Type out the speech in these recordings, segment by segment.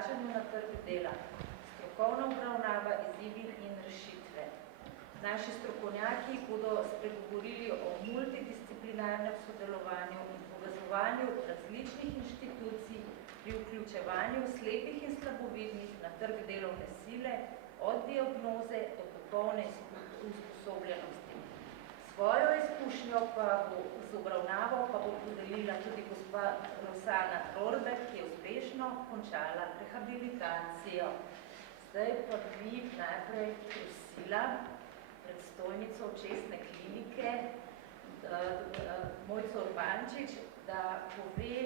vračanju na trg dela, strokovna obravnava, izzivi in rešitve. Naši strokovnjaki bodo spregovorili o multidisciplinarnem sodelovanju in povezovanju različnih inštitucij pri vključevanju slepih in slabovidnih na trg delovne sile, od diagnoze do popolne usposobljenosti. Svojo izkušnjo pa z obravnavo pa bo podelila tudi gospa Rosana Rolberg, ki je uspešno končala rehabilitacijo. Zdaj pa bi najprej prosila predstojnico očesne klinike, Mojco Urbančič, da pove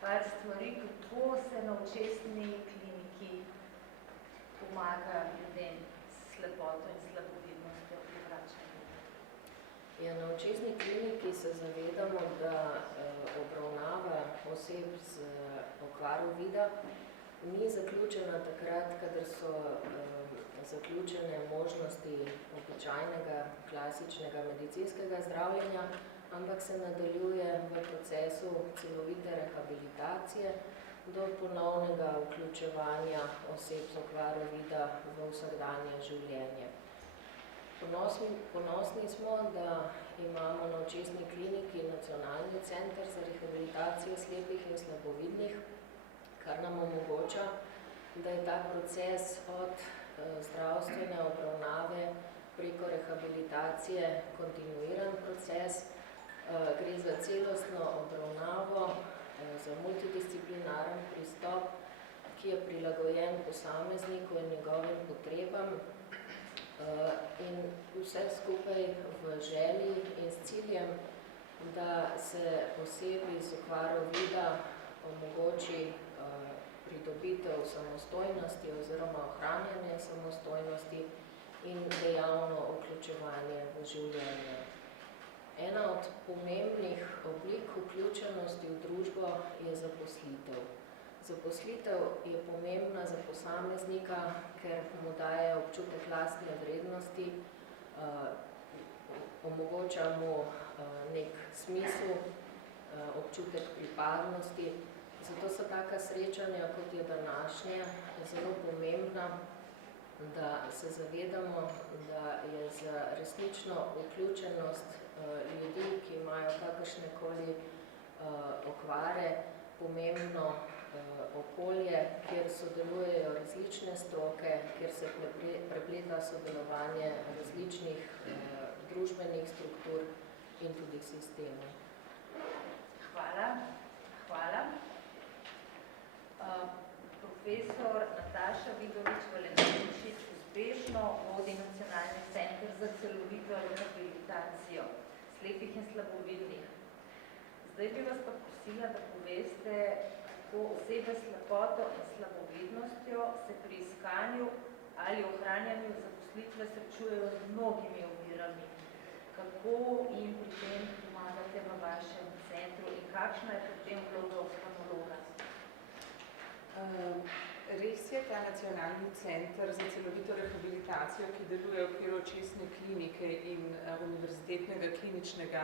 par stvari, kako se na očesni kliniki pomaga ljudem s slepoto in slabovidnostjo pri vračanju. Ja, na očesni kliniki se zavedamo, da obravnava oseb z okvaro vida ni zaključena takrat, kadar so zaključene možnosti običajnega, klasičnega medicinskega zdravljenja, ampak se nadaljuje v procesu celovite rehabilitacije do ponovnega vključevanja oseb z okvaro vida v vsakdanje življenje. Ponosni smo, da imamo na očesni kliniki Nacionalni center za rehabilitacijo slepih in slabovidnih, kar nam omogoča, da je ta proces od zdravstvene obravnave preko rehabilitacije kontinuiran proces. Gre za celostno obravnavo, za multidisciplinaren pristop, ki je prilagojen posamezniku in njegovim potrebam in vse skupaj v želji in s ciljem, da se osebi z okvaro vida omogoči pridobitev samostojnosti oziroma ohranjanje samostojnosti in dejavno vključevanje v življenje. Ena od pomembnih oblik vključenosti v družbo je zaposlitev. Zaposlitev je pomembna za posameznika, ker mu daje občutek lastne vrednosti, omogoča mu nek smisel, občutek pripadnosti. Zato so taka srečanja, kot je današnje, zelo pomembna, da se zavedamo, da je za resnično vključenost ljudi, ki imajo kakršnekoli okvare, pomembno okolje, kjer sodelujejo različne stroke, kjer se prepleta sodelovanje različnih družbenih struktur in tudi sistemov. Hvala. Profesor Nataša Vidovič-Valentinčič uspešno vodi Nacionalni center za celovito rehabilitacijo slepih in slabovidnih. Zdaj bi vas pa prosila, da poveste, kako osebe s slepoto in slabovidnostjo se pri iskanju ali ohranjanju zaposlitve srečujejo z mnogimi ovirami. Kako jim pri tem pomagate v vašem centru in kakšna je pri tem vloga oftalmologa? Res je, ta Nacionalni center za celovito rehabilitacijo, ki deluje v okviru očesne klinike in univerzitetnega kliničnega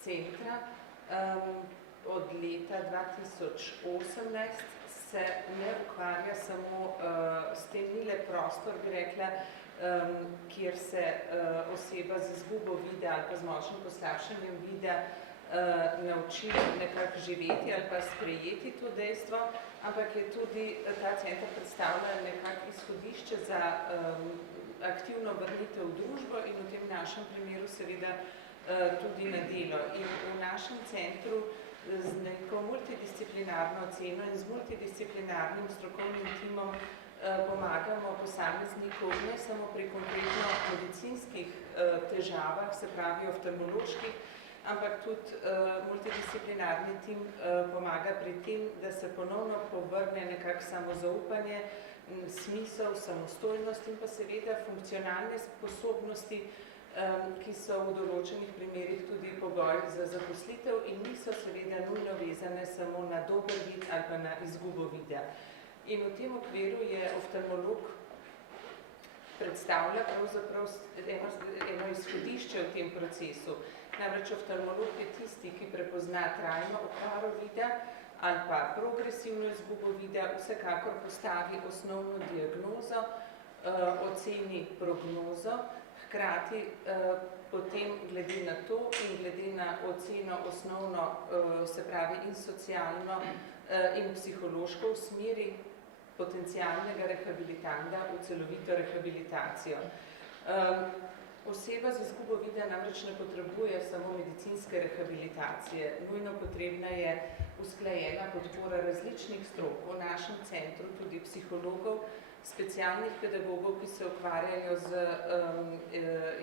centra, od leta 2018 se ne ukvarja samo s tem, ni le prostor, bi rekla, kjer se oseba z izgubo vida ali pa z močnim poslabšanjem vida nauči nekako živeti ali pa sprejeti to dejstvo, ampak je tudi ta center predstavlja nekako izhodišče za aktivno vrnitev v družbo in v tem našem primeru seveda tudi na delo. In v našem centru z neko multidisciplinarno oceno in z multidisciplinarnim strokovnim timom pomagamo posamezniku ne samo pri konkretno medicinskih težavah, se pravi oftalmoloških, ampak tudi multidisciplinarni tim pomaga pri tem, da se ponovno povrne nekako samozaupanje, smisel, samostojnost in pa seveda funkcionalne sposobnosti, ki so v določenih primerih tudi pogoj za zaposlitev in niso seveda nujno vezane samo na dober vid ali pa na izgubo vida. In v tem okviru je oftalmolog predstavlja pravzaprav eno izhodišče v tem procesu. Namreč oftalmolog je tisti, ki prepozna trajno okvaro vida, ali pa progresivno izgubo vida, vsekakor postavi osnovno diagnozo, oceni prognozo, hkrati potem glede na to in glede na oceno osnovno, se pravi in socialno in psihološko v smeri potencialnega rehabilitanda v celovito rehabilitacijo. Oseba z izgubo vida namreč ne potrebuje samo medicinske rehabilitacije. Nujno potrebna je usklajena podpora različnih strok v našem centru, tudi psihologov, specialnih pedagogov, ki se ukvarjajo z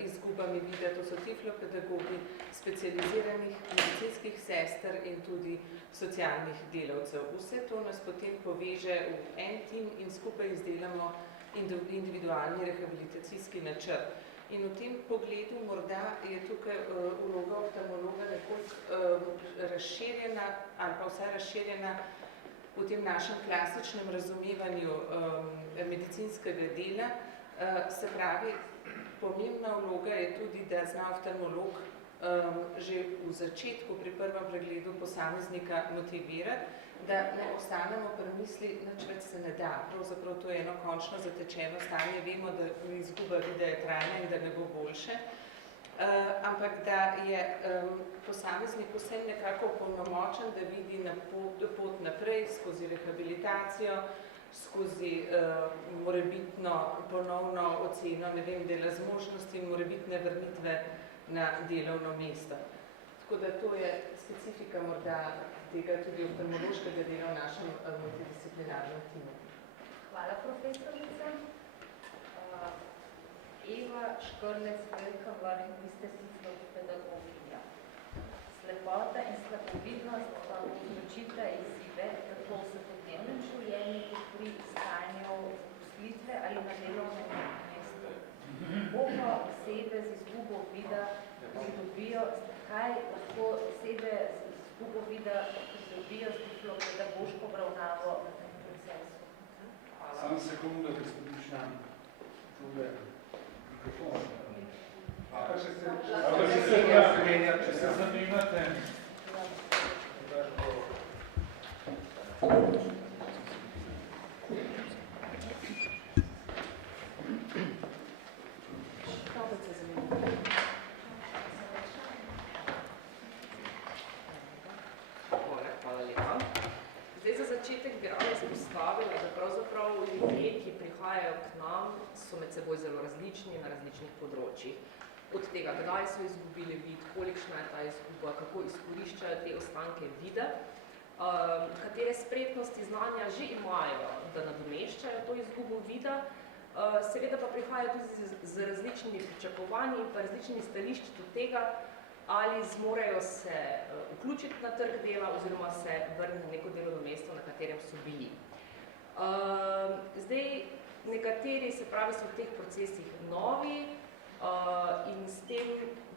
izgubami vida, to so tiflopedagogi, specializiranih medicinskih sester in tudi socialnih delavcev. Vse to nas potem poveže v en tim in skupaj izdelamo individualni rehabilitacijski načrt. In v tem pogledu morda je tukaj vloga oftalmologa nekoliko razširjena ali pa vsaj razširjena v tem našem klasičnem razumevanju medicinskega dela. Se pravi, pomembna vloga je tudi, da zna oftalmolog že v začetku pri prvem pregledu posameznika motivirati, da ne ostanemo pri misli, nič več se ne da. Pravzaprav to je eno končno zatečeno stanje, vemo, da izguba vida je trajna in da ne bo boljše, ampak da je posameznik vsem nekako opolnomočen, da vidi pot naprej skozi rehabilitacijo, skozi morebitno ponovno oceno, ne vem, dela zmožnosti in morebitne vrnitve na delovno mesto. Tako da to je specifika morda tega tudi oftalmološkega dela v našem multidisciplinarnem timu. Hvala, profesorica. Eva Škrlec-Velkavar, vi ste sicer pedagoginja. Slepota in slabovidnost pa povzročita izzive tako v vsakodnevnem življenju kot pri iskanju zaposlitve ali na delovnem mestu. Koliko osebe z izgubo vida pridobijo, kaj lahko osebe z izgubo vida pridobijo s tiflopedagoško obravnavo na tem procesu? Samo sekundo, da smo prišli tule mikrofon. Če se zanimate, seboj zelo različni na različnih področjih. Od tega, kdaj so izgubili vid, kolikšna je ta izguba, kako izkoriščajo te ostanke vida, katere spretnosti znanja že imajo, da nadomeščajo to izgubo vida, seveda pa prihajajo tudi z različnimi pričakovanji in pa različnimi stališči do tega, ali zmorejo se vključiti na trg dela oziroma se vrniti na neko delovno mesto, na katerem so bili. Zdaj, nekateri, se pravi, so v teh procesih novi in s tem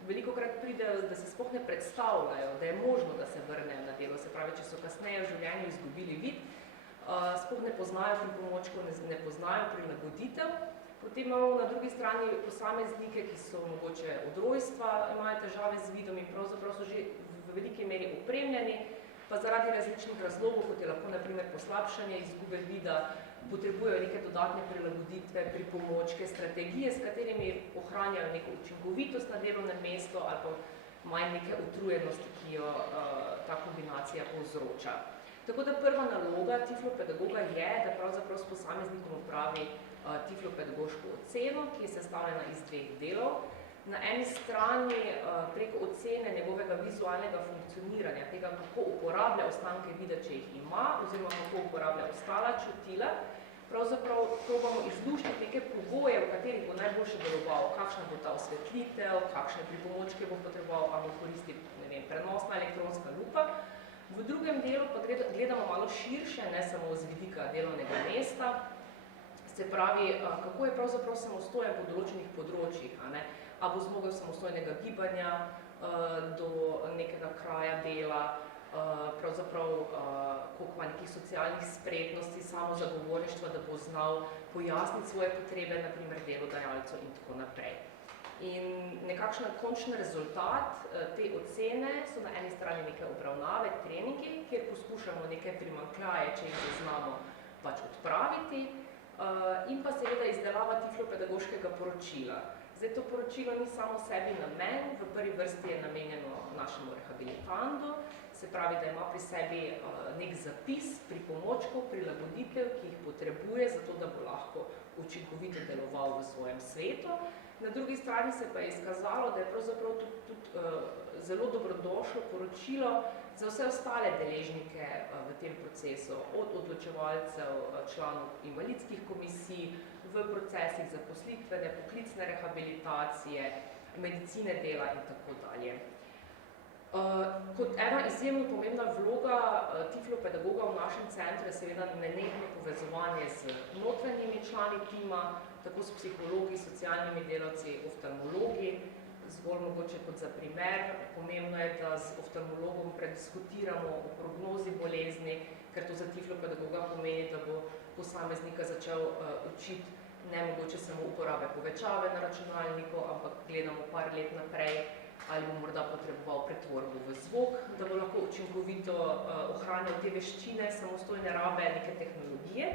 velikokrat pridejo, da se sploh ne predstavljajo, da je možno, da se vrnejo na delo. Se pravi, če so kasneje v življenju izgubili vid, sploh ne poznajo pripomočkov, ne poznajo prilagoditev. Potem imamo na drugi strani posameznike, ki so mogoče od rojstva, imajo težave z vidom in pravzaprav so že v veliki meri opremljeni, pa zaradi različnih razlogov, kot je lahko na primer poslabšanje izgube vida, potrebujejo neke dodatne prilagoditve, pripomočke, strategije, s katerimi ohranjajo neko učinkovitost na delovnem mestu ali pa manj neke utrujenosti, ki jo ta kombinacija povzroča. Tako da prva naloga tiflopedagoga je, da pravzaprav s posameznikom opravi tiflopedagoško oceno, ki je sestavljena iz dveh delov. Na eni strani preko ocene njegovega vizualnega funkcioniranja, tega, kako uporablja ostanke vida, če jih ima, oziroma kako uporablja ostala čutila, pravzaprav probamo izluščiti neke pogoje, v katerih bo najboljše deloval, kakšna bo ta osvetlitev, kakšne pripomočke bo potreboval, ali bo koristi, ne vem, prenosna elektronska lupa. V drugem delu pa gledamo malo širše, ne samo z vidika delovnega mesta, se pravi, kako je pravzaprav samostojen po določenih področjih, a bo zmogel samostojnega gibanja do nekega kraja dela, pravzaprav koliko ima nekih socialnih spretnosti, samozagovorništva, da bo znal pojasniti svoje potrebe, na primer delodajalcu in tako naprej. In nekakšen končni rezultat te ocene so na eni strani neke obravnave, treningi, kjer poskušamo neke primanjkljaje, če jih zaznamo, pač odpraviti, in pa seveda izdelava tiflopedagoškega poročila. Zdaj, to poročilo ni samo sebi namen, v prvi vrsti je namenjeno našemu rehabilitandu, se pravi, da ima pri sebi nek zapis pripomočkov, prilagoditev, ki jih potrebuje, zato da bo lahko učinkovito deloval v svojem svetu. Na drugi strani se pa je izkazalo, da je pravzaprav tudi zelo dobrodošlo poročilo za vse ostale deležnike v tem procesu, od odločevalcev, članov invalidskih komisij, v procesih zaposlitvene, poklicne rehabilitacije, medicine dela in tako dalje. Kot ena izjemno pomembna vloga tiflopedagoga v našem centru je seveda nenehno povezovanje z notranjimi člani tima, tako s psihologi, socialnimi delavci, oftalmologi. Zgolj mogoče kot za primer, pomembno je, da z oftalmologom prediskutiramo o prognozi bolezni, ker to za tiflopedagoga pomeni, da bo posameznika začel učiti ne mogoče samo uporabe povečave na računalniku, ampak gledamo par let naprej, ali bo morda potreboval pretvorbo v zvok, da bo lahko učinkovito ohranjal te veščine, samostojne rabe, neke tehnologije.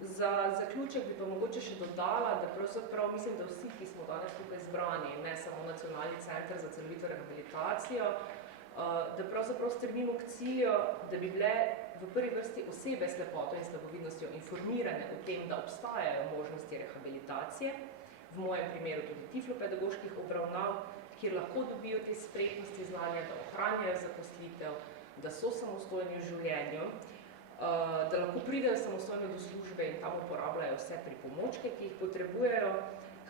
Za zaključek bi pa mogoče še dodala, da pravzaprav mislim, da vsi, ki smo danes tukaj zbrani, ne samo Nacionalni center za celovito rehabilitacijo, da pravzaprav stremimo k cilju, da bi bile v prvi vrsti osebe s slepoto in slabovidnostjo informirane o tem, da obstajajo možnosti rehabilitacije, v mojem primeru tudi tiflopedagoških obravnav, kjer lahko dobijo te spretnosti znanja, da ohranjajo zaposlitev, da so samostojni v življenju, da lahko pridejo samostojno do službe in tam uporabljajo vse pripomočke, ki jih potrebujejo.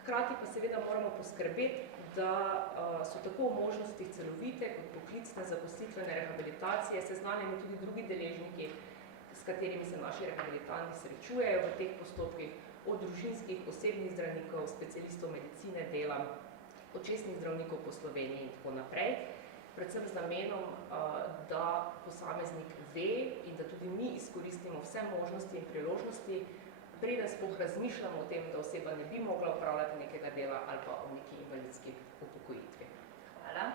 Hkrati pa seveda moramo poskrbeti, da so tako v možnostih celovite kot poklicne zaposlitvene rehabilitacije seznanjeni tudi drugi deležniki, s katerimi se naši rehabilitanti srečujejo v teh postopkih, od družinskih, osebnih zdravnikov, specialistov medicine dela, očesnih zdravnikov po Sloveniji in tako naprej, predvsem z namenom, da posameznik ve in da tudi mi izkoristimo vse možnosti in priložnosti, preden sploh razmišljamo o tem, da oseba ne bi mogla opravljati nekega dela ali pa o neki invalidski upokojitvi. Hvala.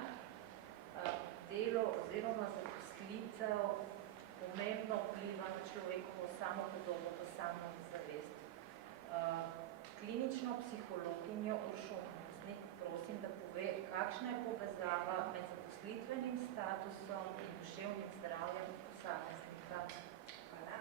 Delo oziroma zaposlitev pomembno vpliva na človekovo samopodobo, pa samozavest. Klinično psihologinjo Uršo Hruznik prosim, da pove, kakšna je povezava med zaposlitvenim statusom in duševnim zdravjem posameznika. Hvala.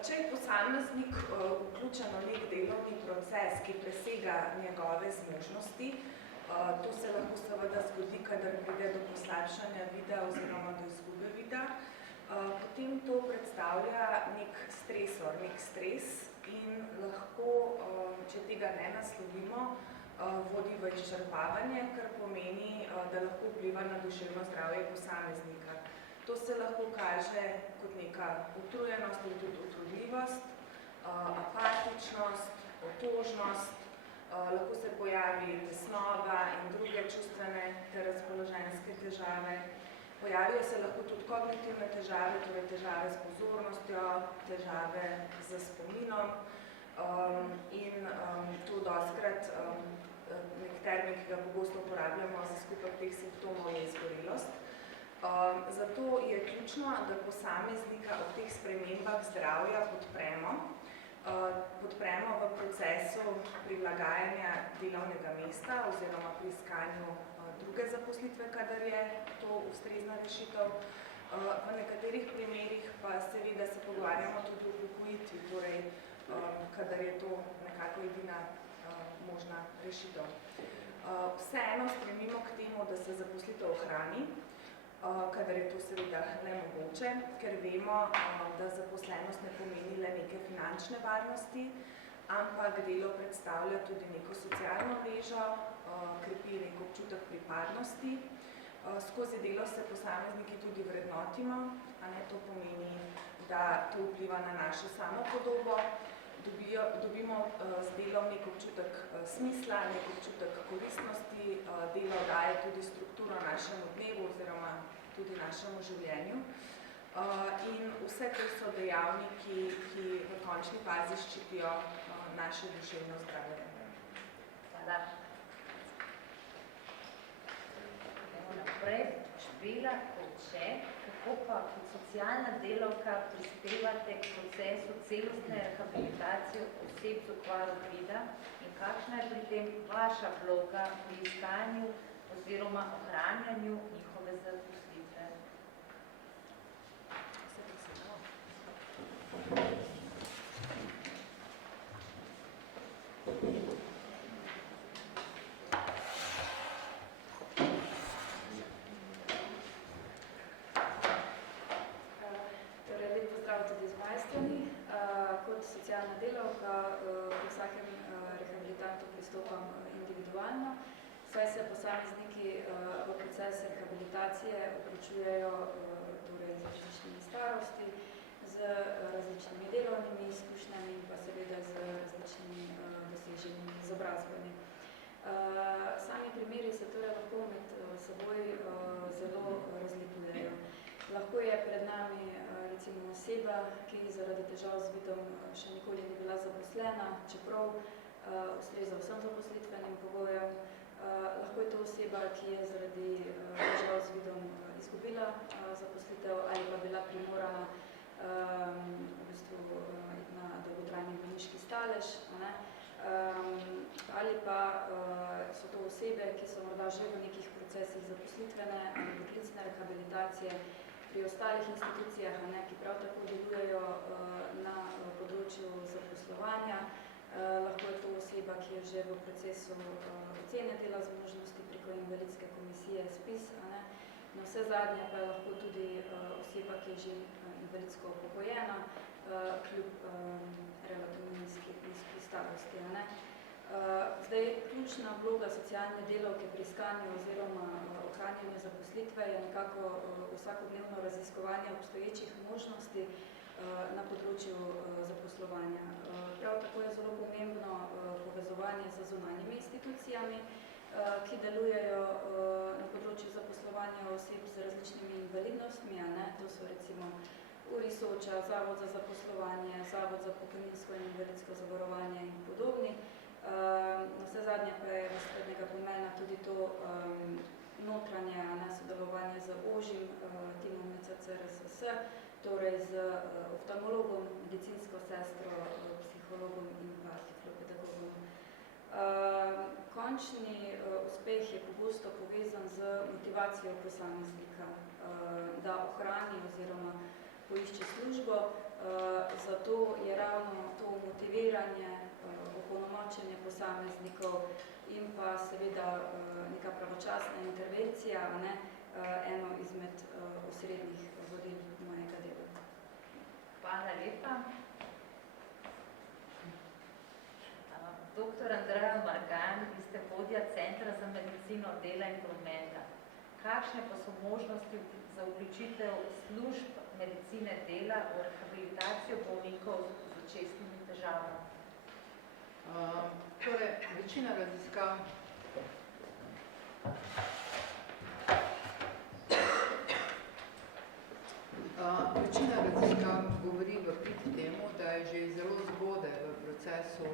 Če je posameznik vključen v nek delovni proces, ki presega njegove zmožnosti, to se lahko seveda zgodi, kadar pride do poslabšanja vida oziroma do izgube vida, potem to predstavlja nek stresor, nek stres in lahko, če tega ne naslovimo, vodi v izčrpavanje, kar pomeni, da lahko vpliva na duševno zdravje posameznika. To se lahko kaže kot neka utrujenost in tudi utrudljivost, apatičnost, otožnost, lahko se pojavi tesnova in druge čustvene ter razpoloženjske težave. Pojavijo se lahko tudi kognitivne težave, torej težave s pozornostjo, težave z spominom in to dostikrat nek termin, ki ga pogosto uporabljamo za skupek teh simptomov, je izgorelost. Zato je ključno, da posameznika ob teh spremembah zdravja podpremo v procesu prilagajanja delovnega mesta oziroma pri iskanju druge zaposlitve, kadar je to ustrezna rešitev. V nekaterih primerih pa seveda se pogovarjamo tudi o upokojitvi, torej kadar je to nekako edina možna rešitev. Vseeno stremimo k temu, da se zaposlitev ohrani, kadar je to seveda nemogoče, ker vemo, da zaposlenost ne pomeni le neke finančne varnosti, ampak delo predstavlja tudi neko socialno mrežo, krepi nek občutek pripadnosti. Skozi delo se posamezniki tudi vrednotimo, a ne to pomeni, da to vpliva na našo samopodobo dobimo z delom nek občutek smisla, nek občutek koristnosti, delo daje tudi strukturo našemu dnevu oziroma tudi našemu življenju. In vse to so dejavniki, ki v končni fazi ščitijo naše duševno zdravje. Hvala. Gremo naprej. Špela Kolče, kako pa kot socialna delavka prispevate k procesu celostne rehabilitacije oseb z okvaro vida in kakšna je pri tem vaša vloga pri iskanju oziroma ohranjanju njihove zaposlitve? Kot socialna delavka pri vsakem rehabilitantu pristopam individualno, saj se posamezniki v proces rehabilitacije vključujejo torej z različnimi starosti, z različnimi delovnimi izkušnjami in pa seveda z različnimi doseženimi izobrazbami. Sami primeri se torej lahko med seboj zelo razlikujejo. Lahko je pred nami recimo oseba, ki zaradi težav z vidom še nikoli ni bila zaposlena, čeprav ustreza vsem zaposlitvenim pogojem. Lahko je to oseba, ki je zaradi težav z vidom izgubila zaposlitev ali pa bila primorana v bistvu na dolgotrajni bolniški stalež, ali pa so to osebe, ki so morda že v nekih procesih zaposlitvene ali poklicne rehabilitacije pri ostalih institucijah, ki prav tako delujejo na področju zaposlovanja. Lahko je to oseba, ki je že v procesu ocene dela zmožnosti preko invalidske komisije SPIS. Na vse zadnje pa je lahko tudi oseba, ki je že invalidsko upokojena, kljub relativno nizki starosti. Zdaj, ključna vloga socialne delavke pri iskanju oziroma ohranjanju zaposlitve je nekako vsakodnevno raziskovanje obstoječih možnosti na področju zaposlovanja. Prav tako je zelo pomembno povezovanje z zunanjimi institucijami, ki delujejo na področju zaposlovanja oseb z različnimi invalidnostmi. To so recimo URI Soča, Zavod za zaposlovanje, Zavod za pokojninsko in invalidsko zavarovanje in podobni. Na vse zadnje pa je razrednega pomena tudi to notranje sodelovanje z ožjim timom MCCRSS, torej z oftalmologom, medicinsko sestro, psihologom in pa tiflopedagogom. Končni uspeh je pogosto povezan z motivacijo posameznika, da ohrani oziroma poišče službo, zato je ravno to motiviranje, opolnomočenje posameznikov in pa seveda neka pravočasna intervencija, eno izmed osrednjih vodil mojega dela. Hvala lepa. Dr. Andreja Margan, vi ste vodja Centra za medicino dela in prometa. Kakšne pa so možnosti za vključitev služb medicine dela v rehabilitacijo bolnikov z očesnimi težavami? Torej, večina raziskav govori v prid temu, da je že zelo zgodaj v procesu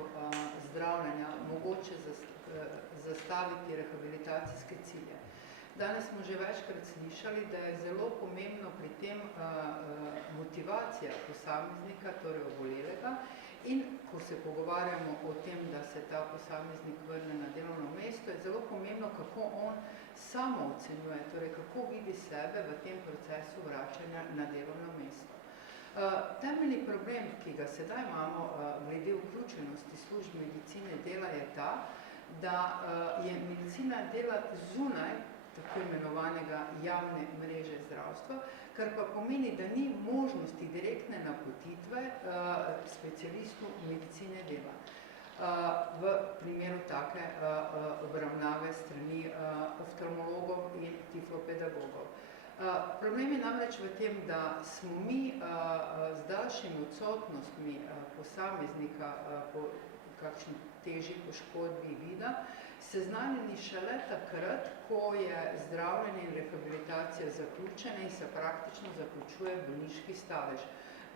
zdravljenja mogoče zastaviti rehabilitacijske cilje. Danes smo že večkrat slišali, da je zelo pomembno pri tem motivacija posameznika, torej obolelega, in ko se pogovarjamo o tem, da se ta posameznik vrne na delovno mesto, je zelo pomembno, kako on samo ocenjuje, torej kako vidi sebe v tem procesu vračanja na delovno mesto. Temeljni problem, ki ga sedaj imamo glede vključenosti služb medicine dela, je ta, da je medicina dela zunaj tako imenovanega javne mreže zdravstva, kar pa pomeni, da ni možnosti direktne napotitve specialistov medicine dela v primeru take obravnave strani oftalmologov in tiflopedagogov. Problem je namreč v tem, da smo mi z daljšimi odsotnostmi posameznika po kakšni težji poškodbi vida seznanjeni šele takrat, ko je zdravljenje in rehabilitacija zaključena in se praktično zaključuje bolniški stalež.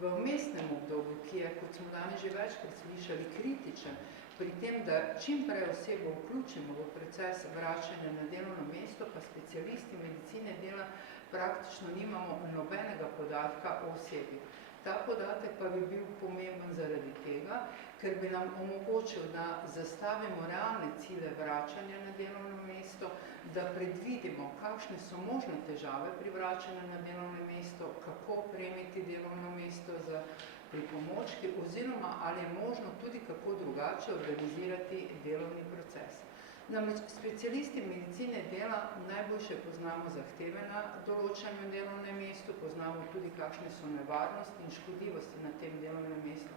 V vmesnem obdobju, ki je, kot smo danes že večkrat slišali, kritičen, pri tem, da čim prej osebo vključimo v proces vračanja na delovno mesto, pa specialisti medicine dela praktično nimamo nobenega podatka o osebi. Ta podatek pa bi bil pomemben zaradi tega, ker bi nam omogočil, da zastavimo realne cilje vračanja na delovno mesto, da predvidimo, kakšne so možne težave pri vračanju na delovno mesto, kako opremiti delovno mesto z pripomočki, oziroma ali je možno tudi kako drugače organizirati delovni proces. Namreč specialisti medicine dela najboljše poznamo zahteve na določenem delovnem mestu, poznamo tudi, kakšne so nevarnosti in škodljivosti na tem delovnem mestu.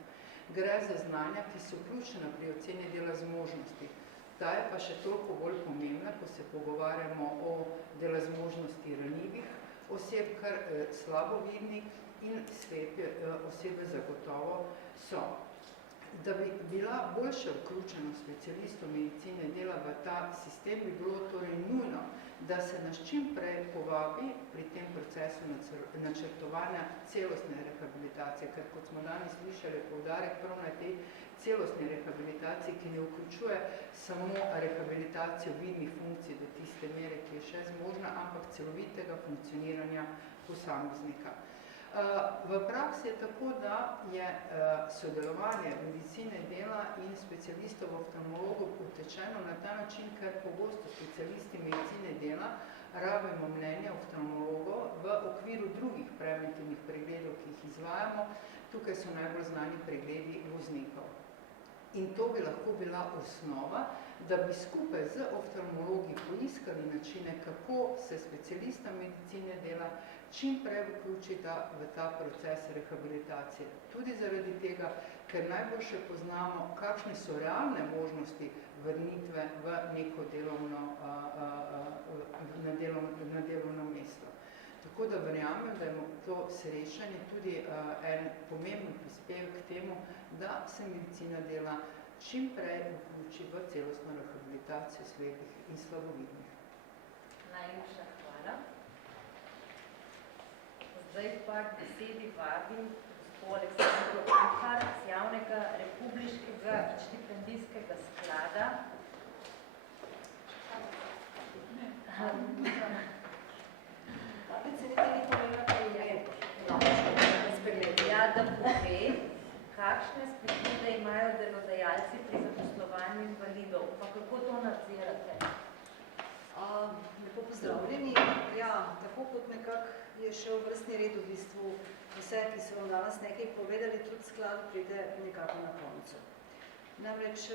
Gre za znanja, ki so vključena pri oceni dela zmožnosti. Ta je pa še toliko bolj pomembna, ko se pogovarjamo o dela zmožnosti ranljivih oseb, kar slabovidnih in slepe osebe zagotovo so. Da bi bila boljša vključenost specialistov medicine dela v ta sistem, bi bilo torej nujno, da se nas čim prej povabi pri tem procesu načrtovanja celostne rehabilitacije, ker kot smo danes slišali poudarek prav na tej celostni rehabilitaciji, ki ne vključuje samo rehabilitacijo vidnih funkcij do tiste mere, ki je še zmožna, ampak celovitega funkcioniranja posameznika. V praksi je tako, da je sodelovanje medicine dela in specialistov oftalmologov utečeno na ta način, ker pogosto specialisti medicine dela rabimo mnenje oftalmologov v okviru drugih preventivnih pregledov, ki jih izvajamo. Tukaj so najbolj znani pregledi voznikov. In to bi lahko bila osnova, da bi skupaj z oftalmologi poiskali načine, kako se specialista medicine dela čim prej vključita v ta proces rehabilitacije. Tudi zaradi tega, ker najboljše poznamo, kakšne so realne možnosti vrnitve v neko na delovno mesto. Tako da verjamem, da je to srečanje tudi en pomemben prispevek k temu, da se medicina dela čim prej vključi v celostno rehabilitacijo slepih in slabovidnih. Najlepša hvala. Zdaj pa k besedi vabim gospod Aleksandro Kuhar z Javnega republiškega štipendijskega sklada. Ja, da pove, kakšne spodbude imajo delodajalci pri zaposlovanju invalidov, pa kako to nadzirate? Lepo pozdravljeni. Ja, tako kot nekako je še v vrstni red v bistvu vse, ki so vam danes nekaj povedali, tudi sklad pride nekako na koncu. Namreč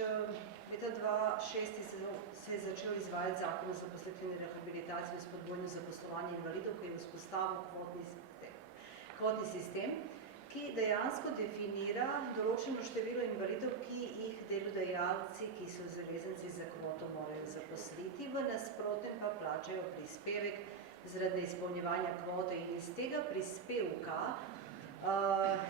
leta 2006 se je začel izvajati zakon o zaposlitveni rehabilitaciji in spodbujanju zaposlovanja invalidov, ki je vzpostavil kvotni sistem, ki dejansko definira določeno število invalidov, ki jih delodajalci, ki so zavezanci za kvoto, morajo zaposliti, v nasprotnem pa plačajo prispevek zaradi izpolnjevanja kvote in iz tega prispevka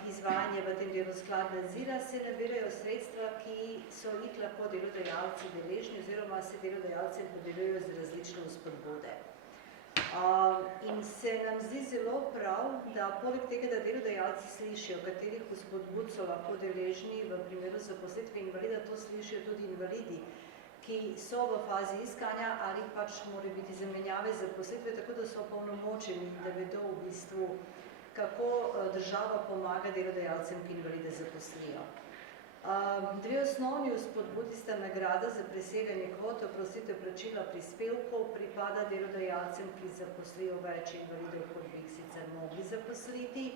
izvajanje v tem delu sklad nadzira, se nabirajo sredstva, ki so jih lahko delodajalci deležni oziroma se delodajalcem podeljujejo z različne vzpodbude. In se nam zdi zelo prav, da poleg tega, da delodajalci slišijo, katerih vzpodbud so lahko deležni v primeru zaposlitve invalida, to slišijo tudi invalidi, ki so v fazi iskanja ali pač mora biti zamenjave zaposlitve, tako da so opolnomočeni, da vedo v bistvu, kako država pomaga delodajalcem, ki invalide zaposlijo. Dve osnovni vzpodbudi sta nagrada za preseganje kvote, oprostitev plačila prispevkov, pripada delodajalcem, ki zaposlijo več invalidov, kot bi jih sicer mogli zaposliti.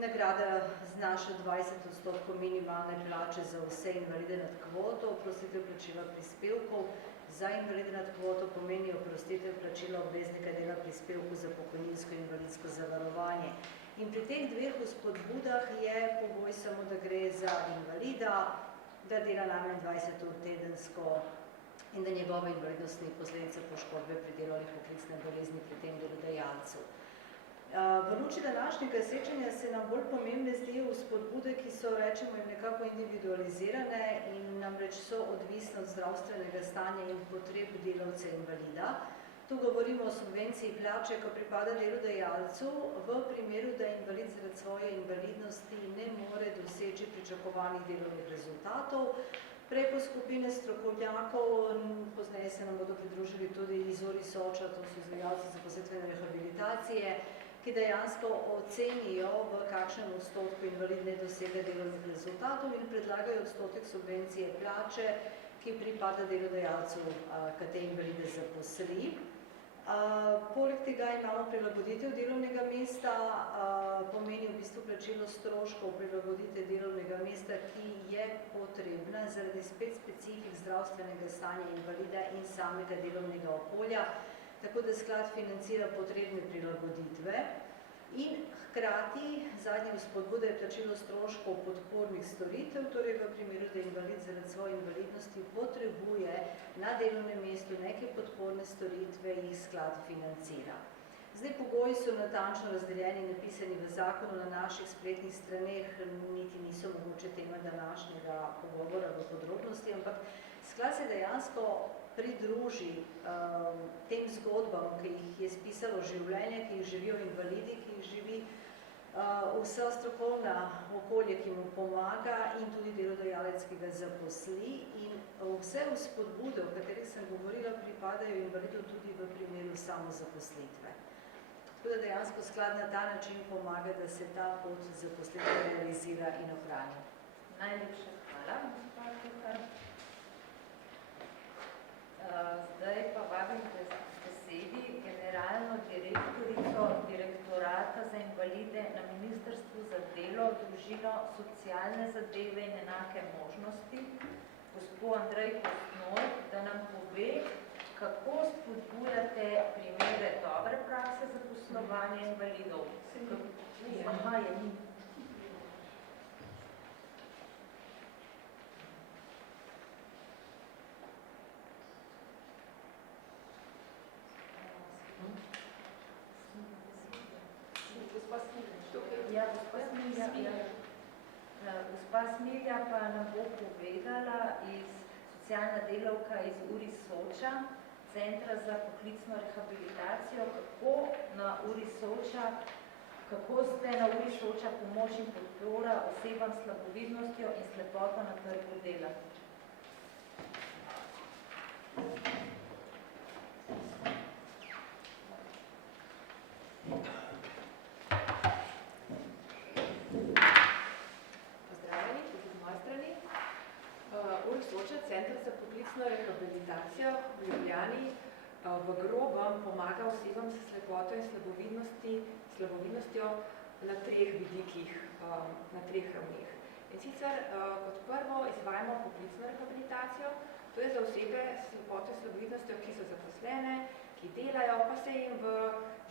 Nagrada znaša 20% minimalne plače za vse invalide nad kvoto, oprostitev plačila prispevkov. Za invalide nad kvoto pomeni oprostitev plačila obveznega dela prispevku za pokojninsko in invalidsko zavarovanje. In pri teh dveh vzpodbudah je pogoj samo, da gre za invalida, da dela najmanj 20 ur tedensko in da njegove invalidnosti posledice poškodbe pri delu ali poklicne bolezni pri tem delodajalcu. V luči današnjega srečanja se nam bolj pomembne zdijo vzpodbude, ki so, rečemo, nekako individualizirane in namreč so odvisne od zdravstvenega stanja in potreb delavca invalida. Tu govorimo o subvenciji plače, ko pripada delodajalcu, v primeru, da invalid zaradi svoje invalidnosti ne more doseči pričakovanih delovnih rezultatov. Preko skupine strokovnjakov, pozneje se nam bodo pridružili tudi iz Soča, to so izvajalci zaposlitvene rehabilitacije, ki dejansko ocenijo, v kakšnem odstotku invalid ne dosega delovnih rezultatov in predlagajo odstotek subvencije plače, ki pripada delodajalcu, ki te invalide zaposli. Poleg tega imamo prilagoditev delovnega mesta, pomeni v bistvu plačilo stroškov prilagoditev delovnega mesta, ki je potrebna zaradi spet specifik zdravstvenega stanja invalida in samega delovnega okolja, tako da sklad financira potrebne prilagoditve in hkrati zadnje vzpodbude je plačilo stroškov podpornih storitev, torej v primeru, da invalid zaradi svoje invalidnosti potrebuje na delovnem mestu neke podporne storitve, jih sklad financira. Zdaj, pogoji so natančno razdeljeni in napisani v zakonu na naših spletnih straneh, niti niso mogoče tema današnjega pogovora v podrobnosti, ampak sklad se dejansko pridruži tem zgodbam, ki jih je spisalo življenje, ki jih živijo invalidi, ki jih živi vsa strokovna okolje, ki mu pomaga in tudi delodajalec, ki ga zaposli. In vse vzpodbude, o katerih sem govorila, pripadajo invalidu tudi v primeru samozaposlitve. Tako da dejansko sklad na ta način pomaga, da se ta pot zaposlitve realizira in ohrani. Najlepša hvala, gospod Kuhar. Zdaj pa vabim k besedi generalno direktorico Direktorata za invalide na Ministrstvu za delo, družino, socialne zadeve in enake možnosti, gospod Andrej Kostnoj, da nam pove, kako spodbujate primere dobre prakse za poslovanje invalidov. Aha, je ni. Gospa Smilja pa nam bo povedala socialna delavka iz URI Soča, Centra za poklicno rehabilitacijo, kako ste na URI Soča pomoč in podpora osebam s slabovidnostjo in slepoto na trgu dela. Center za poklicno rehabilitacijo v Ljubljani v grobem pomaga osebam s slepoto in slabovidnostjo na treh vidikih, na treh ravneh. In sicer kot prvo izvajamo poklicno rehabilitacijo, to je za osebe s slepoto in slabovidnostjo, ki so zaposlene, ki delajo, pa se jim v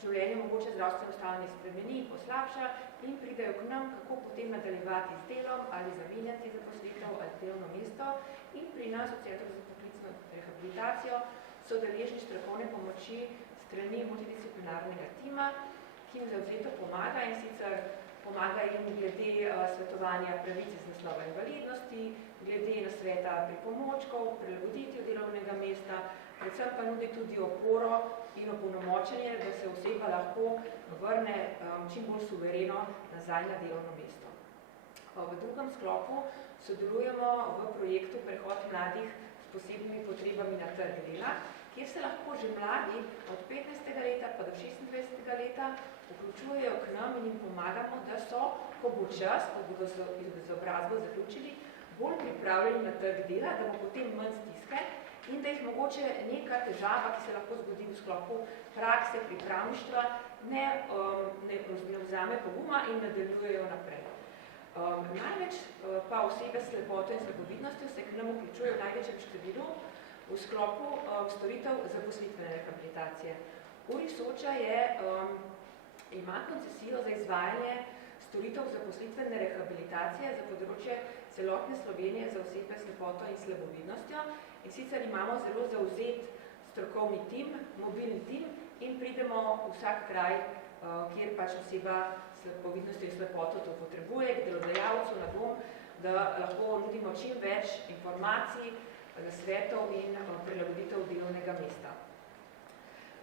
življenju mogoče zdravstveno stanje spremeni, poslabša in pridejo k nam, kako potem nadaljevati z delom ali zamenjati zaposlitev ali delovno mesto. In pri nas v Centru za poklicno rehabilitacijo so deležni strokovne pomoči strani multidisciplinarnega tima, ki jim zavzeto pomaga in sicer pomaga jim glede svetovanja pravic iz naslova invalidnosti, glede nasveta pripomočkov, prilagoditev delovnega mesta, predvsem pa nudi tudi oporo in opolnomočenje, da se oseba lahko vrne čim bolj suvereno nazaj na delovno mesto. V drugem sklopu sodelujemo v projektu Prehod mladih s posebnimi potrebami na trg dela, kjer se lahko že mladi od 15. leta pa do 26. leta vključujejo k nam in jim pomagamo, da so, ko bo čas, ko bodo izobrazbo zaključili, bolj pripravljeni na trg dela, da bo potem manj stiske in da jih mogoče neka težava, ki se lahko zgodi v sklopu prakse, pripravništva, ne vzame poguma in nadaljujejo naprej. Največ pa osebe s slepoto in slabovidnostjo se k nam vključujejo v največjem številu v sklopu storitev zaposlitvene rehabilitacije. URI Soča ima koncesijo za izvajanje storitev zaposlitvene rehabilitacije za področje celotne Slovenije za osebe s slepoto in slabovidnostjo. In sicer imamo zelo zavzet strokovni tim, mobilni tim in pridemo v vsak kraj kjer pač oseba s slabovidnostjo in slepoto to potrebuje, k delodajalcu na dom, da lahko nudimo čim več informacij, nasvetov in prilagoditev delovnega mesta.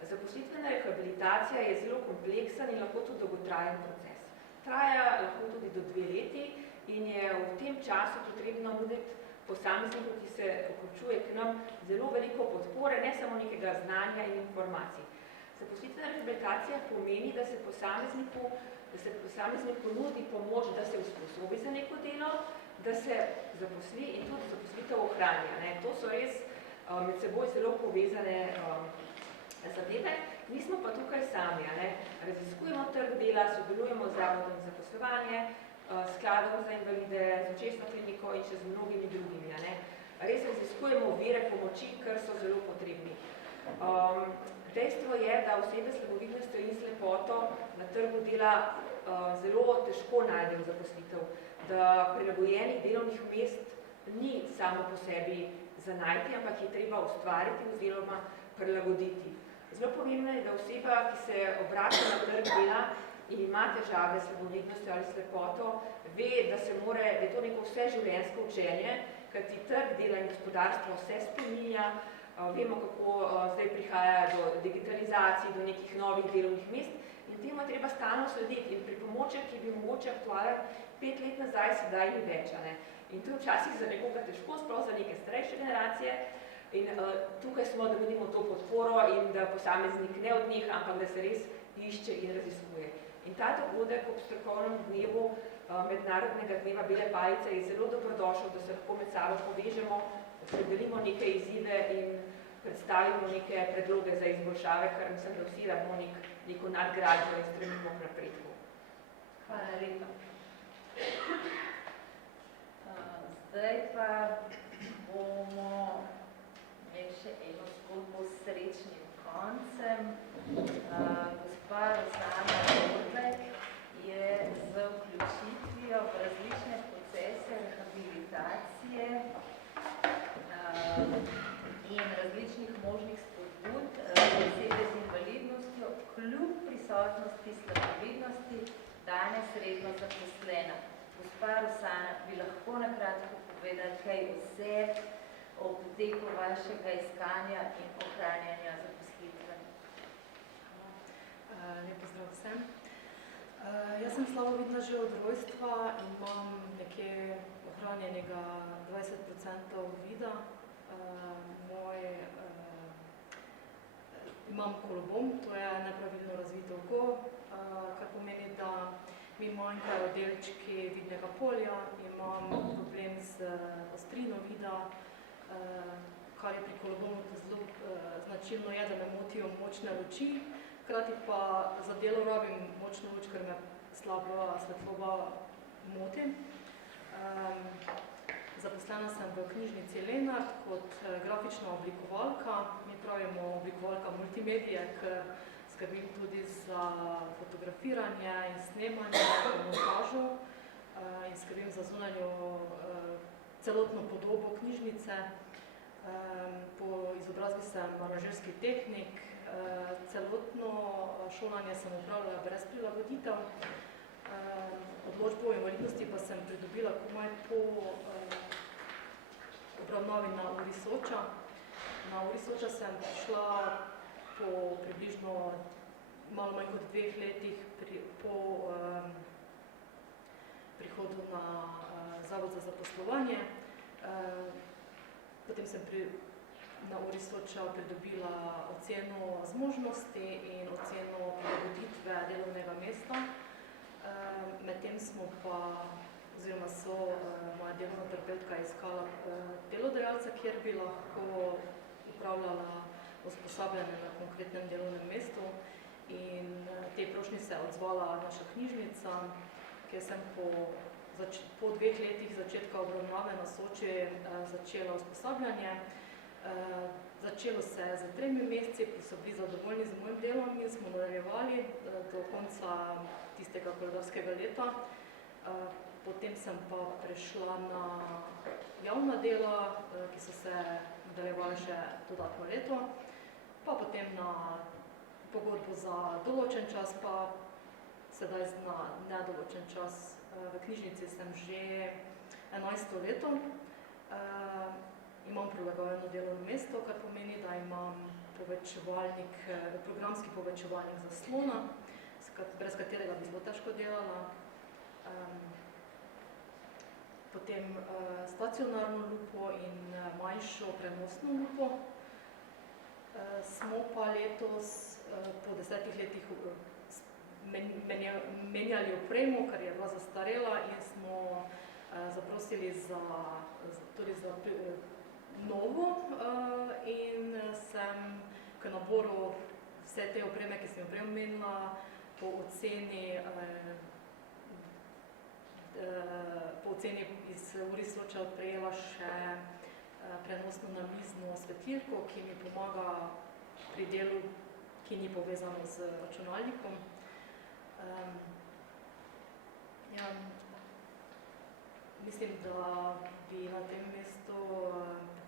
Zaposlitvena rehabilitacija je zelo kompleksen in lahko tudi dolgotrajen proces. Traja lahko tudi do 2 leti in je v tem času potrebno nuditi posamezniku, ki se vključuje k nam, zelo veliko podpore, ne samo nekega znanja in informacij. Zaposlitvena rehabilitacija pomeni, da se posamezniku nudi pomoč, da se usposobi za neko delo, da se zaposli in tudi zaposlitev ohranja. To so res med seboj zelo povezane zadeve. Mi smo pa tukaj sami. Raziskujemo trg dela, sodelujemo z Zavodom za zaposlovanje, skladom za invalide, z očesno kliniko in še z mnogimi drugimi. Res raziskujemo vire pomoči, ker so zelo potrebni. Dejstvo je, da osebe s slabovidnostjo in slepoto na trgu dela zelo težko najdejo zaposlitev, da prilagojenih delovnih mest ni samo po sebi za najti, ampak je treba ustvariti oziroma prilagoditi. Zelo pomembno je, da oseba, ki se obrača na trg dela in ima težave s slabovidnostjo ali slepoto, ve, da je to neko vseživljenjsko učenje, kajti trg dela in gospodarstvo vse spreminja. Vemo, kako zdaj prihaja do digitalizacij, do nekih novih delovnih mest in temu je treba stalno slediti. In pripomoček, ki bi mogoče aktualen 5 let nazaj, sedaj ni več. In to je včasih za nekoga težko, sploh za neke starejše generacije. In tukaj smo, da vidimo to podporo in da posameznik ne odneha, ampak da se res išče in raziskuje. In ta dogodek ob strokovnem dnevu Mednarodnega dneva bele palice je zelo dobrodošel, da se lahko med sabo povežemo, opredelimo neke izzive in predstavimo neke predloge za izboljšave, ker mislim, da vsi rabimo neko nadgradnjo in stremimo k napredku. Hvala lepa. Zdaj pa bomo imeli še eno zgodbo s srečnim koncem. Gospa Rozana Orbek je z vključitvijo v različne procese rehabilitacije in različnih možnih spodbud osebe z invalidnostjo kljub prisotnosti slabovidnosti danes redno zaposlena. Gospa Rozana, bi lahko na kratko povedali kaj o sebi, o poteku vašega iskanja in ohranjanja zaposlitve? Lep pozdrav vsem. Jaz sem slabovidna že od rojstva in imam nekje ohranjenega 20% vida. Imam kolobom, to je nepravilno razvito oko, kar pomeni, da mi manjkajo delčki vidnega polja, imam problem z ostrino vida, kar je pri kolobomu zelo značilno je, da me motijo močne luči, hkrati pa za delo rabim močno luč, ker me slaba svetloba moti. Zaposlena sem v knjižnici Lenart kot grafična oblikovalka. Mi pravimo oblikovalka multimedije, ker skrbim tudi za fotografiranje in snemanje in montažo in skrbim za zunanjo celotno podobo knjižnice. Po izobrazbi sem aranžerski tehnik, celotno šolanje sem opravljala brez prilagoditev. Odločbo o invalidnosti pa sem pridobila komaj po obravnavi na Uri Soča. Na Uri Soča sem prišla po približno malo manj kot 2 letih po prihodu na Zavod za zaposlovanje. Potem sem na Uri Soča pridobila oceno zmožnosti in oceno prilagoditve delovnega mesta. Medtem smo pa, oziroma so moja delovna terapevtka iskala delodajalca, kjer bi lahko upravljala usposabljanje na konkretnem delovnem mestu. In tej prošnji se je odzvala naša knjižnica, kjer sem po 2 letih začetka obravnave na Soči začela usposabljanje. Začelo se je za 3 meseci, ki so bili zadovoljni z mojim delom in smo nadaljevali do konca tistega koledarskega leta. Potem sem pa prešla na javna dela, ki so se nadaljevali še dodatno leto, pa potem na pogodbo za določen čas, pa sedaj na nedoločen čas. V knjižnici sem že 11. leto. Imam prilagojeno delovno mesto, kar pomeni, da imam programski povečevalnik zaslona, brez katerega bi zelo težko delala. Potem stacionarno lupo in manjšo prenosno lupo. Smo pa letos po 10 letih menjali opremo, ker je bila zastarela in smo zaprosili tudi za novo in sem k naboru vse te opreme, ki sem jo prej omenila, po oceni iz Urisoča prejela še prenosno namizno svetilko, ki mi pomaga pri delu, ki ni povezano z računalnikom. Mislim, da bi na tem mestu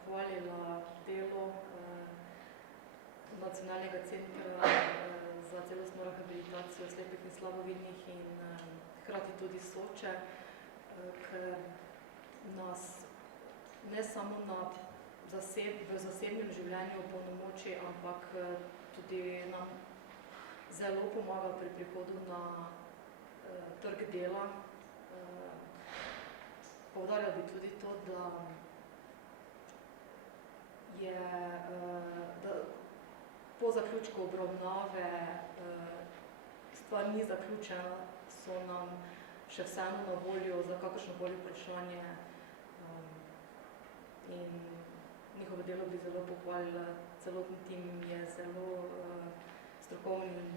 pohvalila delo Nacionalnega centra za celostno rehabilitacijo slepih in slabovidnih in hkrati tudi Soče, ker nas ne samo v zasebnem življenju opolnomoči, ampak tudi nam zelo pomaga pri prihodu na trg dela. Poudarjala bi tudi to, da po zaključku obravnave stvar ni zaključena, so nam še vseeno na voljo za kakršnokoli vprašanje in njihovo delo bi zelo pohvalila. Celotni tim je zelo strokovni in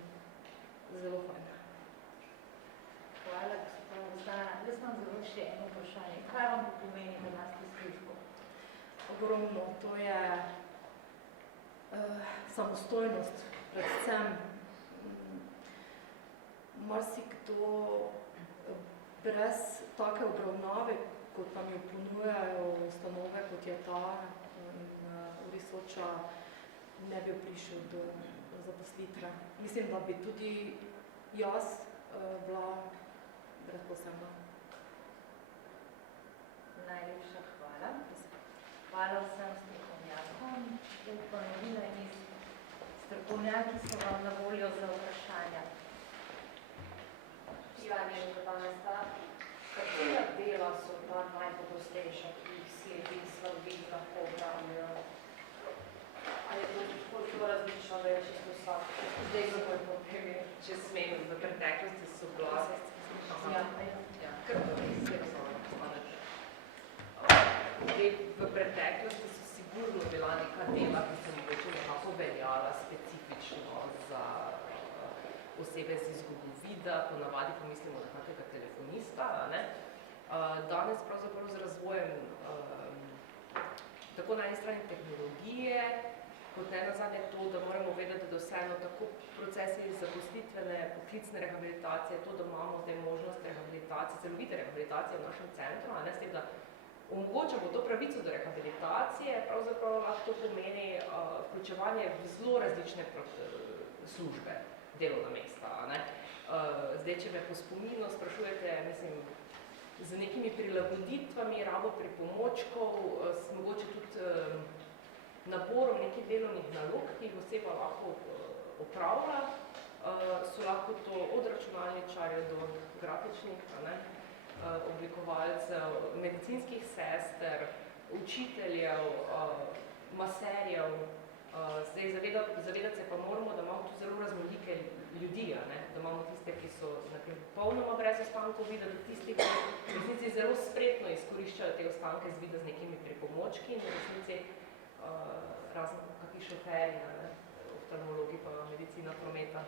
zelo fajn. Hvala, gospod Rozdana. Jaz vam zelo še eno vprašanje. Kaj vam pomeni, da imate službo? Ogromno. To je samostojnost, predvsem. Marsikdo brez take obravnave, kot nam jo ponujajo ustanove, kot je ta in Urisoča, ne bi prišel do zaposlitve. Mislim, da bi tudi jaz bila brezposelna. Najlepša hvala. Hvala vsem strokovnjakom. Ponovila in strokovnjaki so vam na voljo za vprašanja. Janja Županesta, katera dela so ta najpogostejša, ki jih slepi in slabovidni lahko opravljajo? Ali je to tako različno, da je čisto vsak? Zdaj so moj primer, če smem, v preteklosti so bila. Kar to res je v preteklosti so sigurno bila neka dela, ki so mogoče nekako veljala specifično za osebe z izgubo vida, ponavadi pomislimo na kakega telefonista. Danes pravzaprav z razvojem tako na eni strani tehnologije, kot ne nazadnje to, da moramo vedeti, da vseeno tako procesi zaposlitvene, poklicne rehabilitacije, to, da imamo zdaj možnost rehabilitacije, celovite rehabilitacije v našem centru, s tem, da omogočamo to pravico do rehabilitacije, pravzaprav lahko to pomeni vključevanje v zelo različne službe, delovna mesta. Zdaj, če me po spominu sprašujete, mislim, z nekimi prilagoditvami, rabo pripomočkov, mogoče tudi naborom nekih delovnih nalog, ki jih oseba lahko opravlja, so lahko to od računalničarjev do grafičnih, oblikovalcev, medicinskih sester, učiteljev, maserjev. Zdaj, zavedati se pa moramo, da imamo tu zelo raznolike ljudi, da imamo tiste, ki so popolnoma brez ostankov vida, do tistih, ki v resnici zelo spretno izkoriščajo te ostanke z vida z nekimi pripomočki in v resnici razen kakvi šoferji, oftalmologi pa medicina prometa.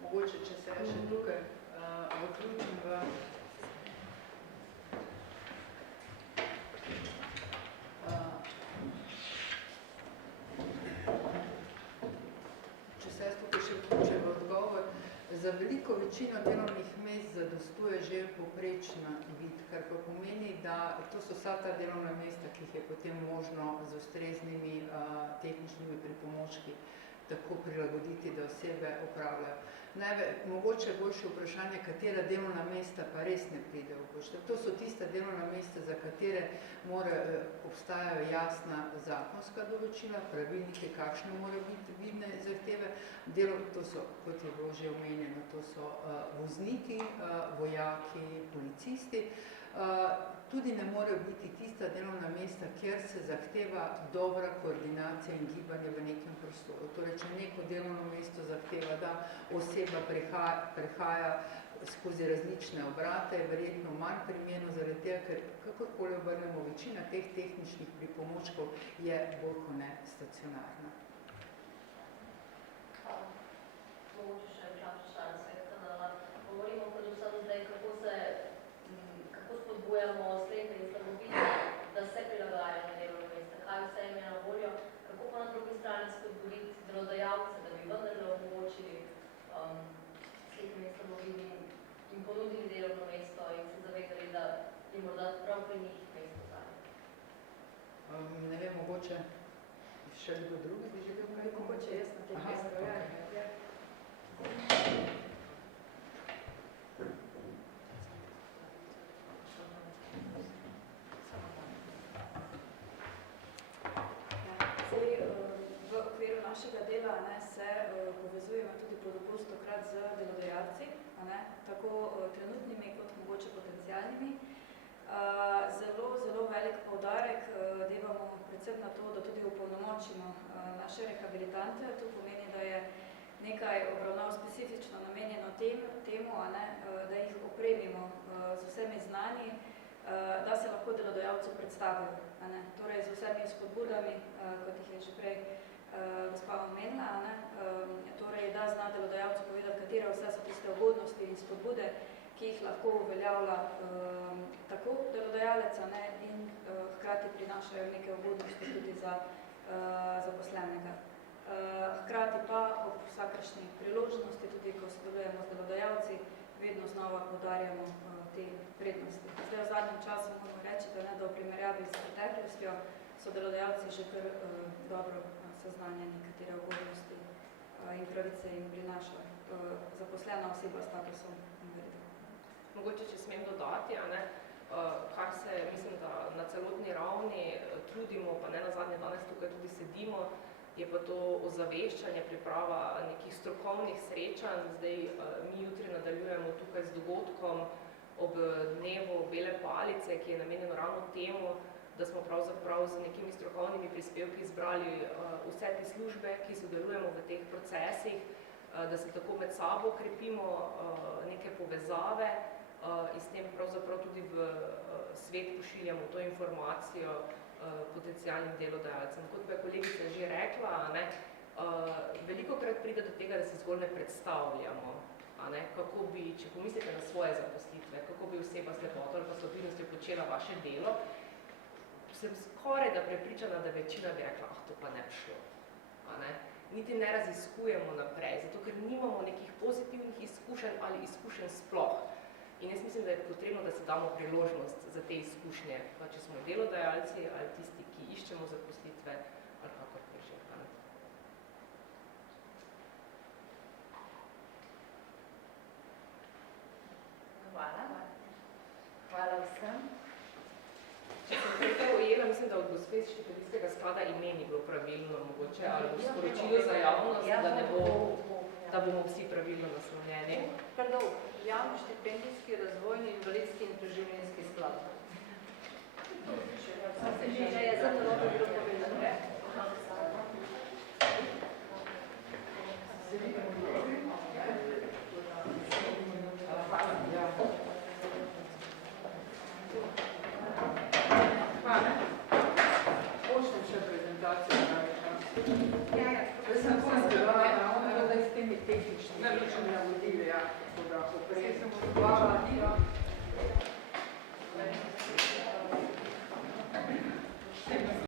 Mogoče, če se še tukaj vključim v odgovor. Za veliko večino delovnih mest zadostuje že povprečna vid, kar pa pomeni, da to so vsa ta delovna mesta, ki jih je potem možno z ustreznimi tehničnimi pripomočki tako prilagoditi, da osebe opravljajo. Mogoče je boljše vprašanje, katera delovna mesta pa res ne pride v poštev. To so tista delovna mesta, za katere obstajajo jasna zakonska določila, pravilnike, kakšne morajo biti vidne zahteve. To so, kot je bilo že omenjeno, to so vozniki, vojaki, policisti. Tudi ne morejo biti tista delovna mesta, kjer se zahteva dobra koordinacija in gibanje v nekem prostoru. Torej, če neko delovno mesto zahteva, da oseba prehaja skozi različne obrate, je verjetno manj primerno zaradi tega, ker kakorkoli obrnemo, večina teh tehničnih pripomočkov je bolj kot ne stacionarna. Mogoče še član sveta, govorimo predvsem zdaj, kako spodbujamo slednje in slabobine, da se prilagajajo na delovno mesto, kaj vse jim je na voljo, kako pa na drugi strani spodbuditi delodajalce, da bi vendarle omogočili slednje in slabobine in ponudili delovno mesto in se zavedali, da je morda prav pri njih mesto zanje. Ne vem, mogoče še kdo drugi bi želel kaj? Mogoče jaz na tem mestu, ja. V okviru našega dela se povezujemo tudi pogosto-krat z delodajalci, tako trenutnimi kot mogoče potencialnimi. Zelo velik poudarek devamo predvsem na to, da tudi opolnomočimo naše rehabilitante. To pomeni, da je nekaj obravnav specifično namenjeno temu, da jih opremimo z vsemi znanji, da se lahko delodajalcu predstavijo. Torej z vsemi spodbudami, kot jih je že prej gospa omenila, torej da zna delodajalcu povedati, katere vse so tiste ugodnosti in spodbude, ki jih lahko uveljavlja tako delodajalec in hkrati prinašajo neke ugodnosti tudi za zaposlenega. Hkrati pa ob vsakršni priložnosti, tudi ko sodelujemo z delodajalci, vedno znova poudarjamo te prednosti. Zdaj v zadnjem času moramo reči, da v primerjavi s preteklostjo so delodajalci že kar dobro seznanjeni, katere ugodnosti in pravice jim prinaša zaposlena oseba s statusom invalida. Mogoče, če smem dodati, kar se, mislim, da na celotni ravni trudimo, pa ne nazadnje danes tukaj tudi sedimo, je pa to ozaveščanje, priprava nekih strokovnih srečanj. Zdaj mi jutri nadaljujemo tukaj z dogodkom ob dnevu Bele palice, ki je namenjeno ravno temu, da smo pravzaprav z nekimi strokovnimi prispevki izbrali vse te službe, ki sodelujemo v teh procesih, da se tako med sabo krepimo neke povezave in s tem pravzaprav tudi v svet pošiljamo to informacijo potencialnim delodajalcem. Kot pa je kolegica že rekla, velikokrat pride do tega, da se zgolj ne predstavljamo, kako bi, če pomislite na svoje zaposlitve, kako bi oseba s lepoto ali pa slabovidnostjo počela vaše delo, sem skoraj da prepričana, da večina bi rekla, to pa ne bi šlo. Niti ne raziskujemo naprej, zato ker nimamo nekih pozitivnih izkušenj ali izkušenj sploh. In jaz mislim, da je potrebno, da se damo priložnost za te izkušnje, pa če smo delodajalci ali tisti, ki iščemo zaposlitve ali kakorkoli že. Hvala vsem. Če sem tukaj ujela, mislim, da od gospe iz štipendijskega sklada ime ni bilo pravilno mogoče, ali bo sporočilo za javnost, da bomo vsi pravilno naslovljeni. Pardon, javno štipendijski, razvojni, invalidski in preživljenjski sklad. Že je za to dobro bilo povedano. Hvala. Počnem še prezentacijo. Jaz sem konzervala, da s temi tehničnimi navodili, tako da oprezem. Hvala.